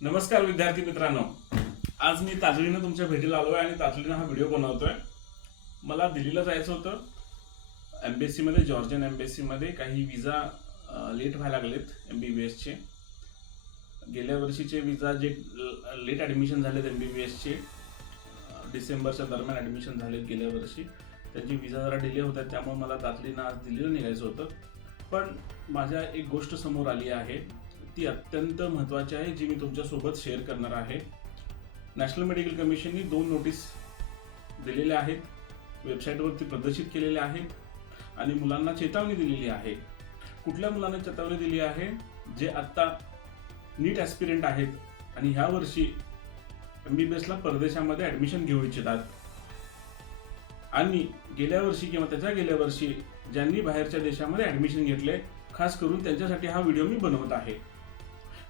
नमस्कार विद्यार्थी मित्रांनो, आज मी तातडीनं तुमच्या भेटीला आलोय आणि तातडीनं हा व्हिडिओ बनवतोय। मला दिल्लीला जायचं होतं। एम्बेसी मध्ये, जॉर्जियन एम्बेसी मध्ये काही विजा लेट व्हायला लागलेत MBBS चे। गेल्या वर्षीचे विजा जे लेट ॲडमिशन झालेत MBBS चे, डिसेंबरच्या दरम्यान ॲडमिशन झालेत गेल्या वर्षी, त्याची विजा जरा डिले होतात, त्यामुळे मला तातडीनं आज दिल्लीला निघायचं होतं। पण माझ्या एक गोष्ट समोर आली आहे, ती अत्यंत महत्त्वाची आहे, जी मी तुमच्यासोबत शेअर करणार आहे। नॅशनल मेडिकल कमिशनने 2 नोटीस दिलेल्या आहेत, वेबसाईटवरती प्रदर्शित केलेल्या आहेत आणि मुलांना चेतावणी दिलेली आहे। कुठल्या मुलांना चेतावणी दिली आहे? जे आता नीट ॲस्पिरंट आहेत आणि ह्या वर्षी MBBSला परदेशामध्ये ॲडमिशन घेऊ इच्छितात आणि गेल्या वर्षी किंवा त्याच्या गेल्या वर्षी ज्यांनी बाहेरच्या देशामध्ये ॲडमिशन घेतले, खास करून त्यांच्यासाठी हा व्हिडिओ मी बनवत आहे।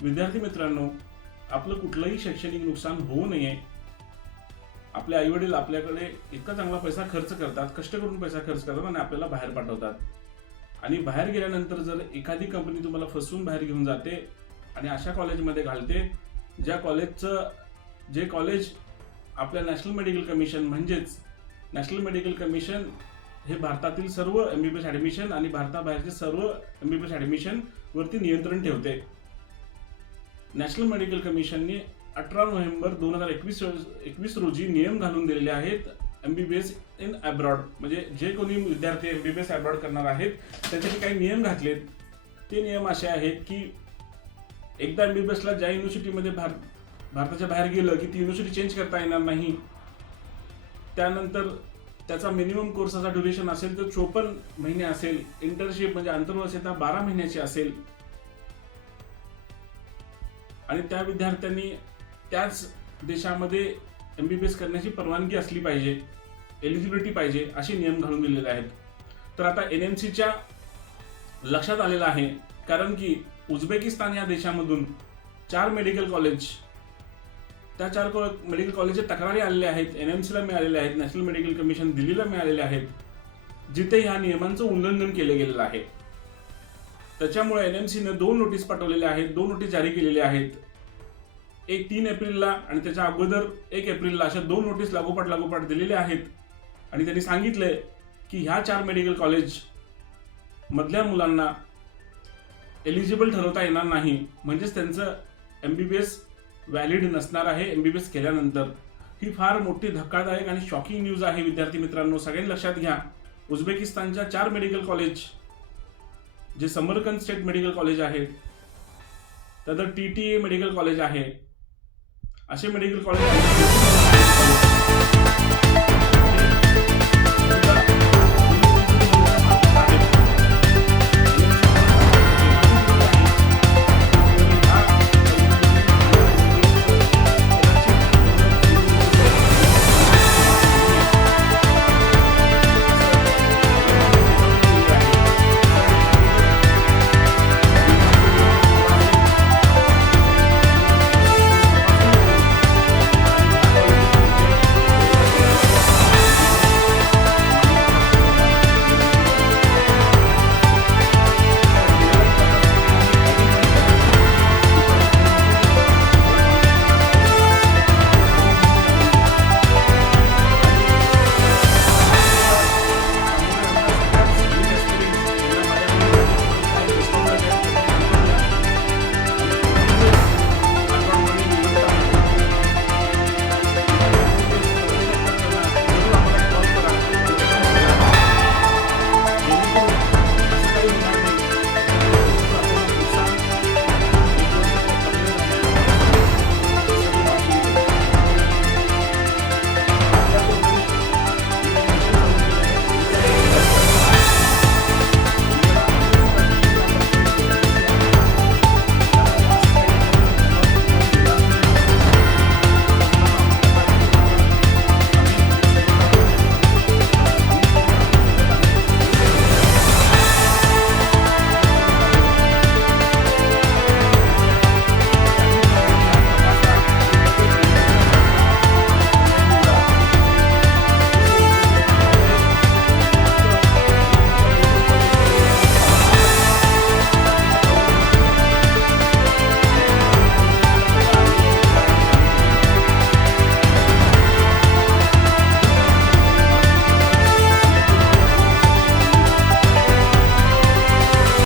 विद्यार्थी मित्रांनो, आपलं कुठलंही शैक्षणिक नुकसान होऊ नये। आपले आई वडील आपल्याकडे इतका चांगला पैसा खर्च करतात, कष्ट करून पैसा खर्च करतात आणि आपल्याला बाहेर पाठवतात आणि बाहेर गेल्यानंतर जर एखादी कंपनी तुम्हाला फसवून बाहेर घेऊन जाते आणि अशा कॉलेजमध्ये घालते, जे कॉलेज आपल्या नॅशनल मेडिकल कमिशन म्हणजेच नॅशनल मेडिकल कमिशन हे भारतातील सर्व MBBS ॲडमिशन आणि भारताबाहेरचे सर्व MBBS ॲडमिशन वरती नियंत्रण ठेवते। नॅशनल मेडिकल कमिशनने 18 नोव्हेंबर 2021 रोजी नियम घालून दिलेले आहेत MBBS इन अब्रॉड, म्हणजे जे कोणी विद्यार्थी MBBS अब्रॉड करणार आहेत त्यासाठी काही नियम घातलेत। ते नियम असे आहेत की एकदा MBBSला ज्या युनिव्हर्सिटीमध्ये भारताच्या बाहेर गेलं की ती युनिव्हर्सिटी चेंज करता येणार नाही। त्यानंतर त्याचा मिनिमम कोर्सचा ड्युरेशन असेल तर 54 महिने असेल, इंटर्नशिप म्हणजे आंतरवर्षीयता 12 महिन्याची असेल आणि त्या विद्यार्थ्यांनी त्याच देशामध्ये MBBS करण्याची परवानगी असली पाहिजे, एलिजिबिलिटी पाहिजे, असे नियम घालून दिलेले आहेत। तर आता NMCच्या लक्षात आलेलं आहे, कारण की उझबेकिस्तान या देशामधून 4 मेडिकल कॉलेज, त्या 4 मेडिकल कॉलेजच्या तक्रारी आलेल्या आहेत, NMCला मिळालेल्या आहेत, नॅशनल मेडिकल कमिशन दिल्लीला मिळालेले आहेत, जिथे ह्या नियमांचं उल्लंघन केले गेलेलं आहे। त्याच्यामुळे NMCने 2 नोटीस पाठवलेल्या आहेत, 2 नोटीस जारी केलेल्या आहेत। एक 3 एप्रिलला आणि त्याच्या अगोदर 1 एप्रिलला, अशा 2 नोटीस लागोपाठ दिलेल्या आहेत आणि त्यांनी सांगितलंय की ह्या 4 मेडिकल कॉलेज मधल्या मुलांना एलिजिबल ठरवता येणार नाही, म्हणजेच त्यांचं MBBS व्हॅलिड नसणार आहे MBBS केल्यानंतर। ही फार मोठी धक्कादायक आणि शॉकिंग न्यूज आहे विद्यार्थी मित्रांनो, सगळ्यांनी लक्षात घ्या। उझबेकिस्तानच्या 4 मेडिकल कॉलेज, जे समरकंद स्टेट मेडिकल कॉलेज आहे, त्यानंतर TTA मेडिकल कॉलेज आहे, असे मेडिकल कॉलेज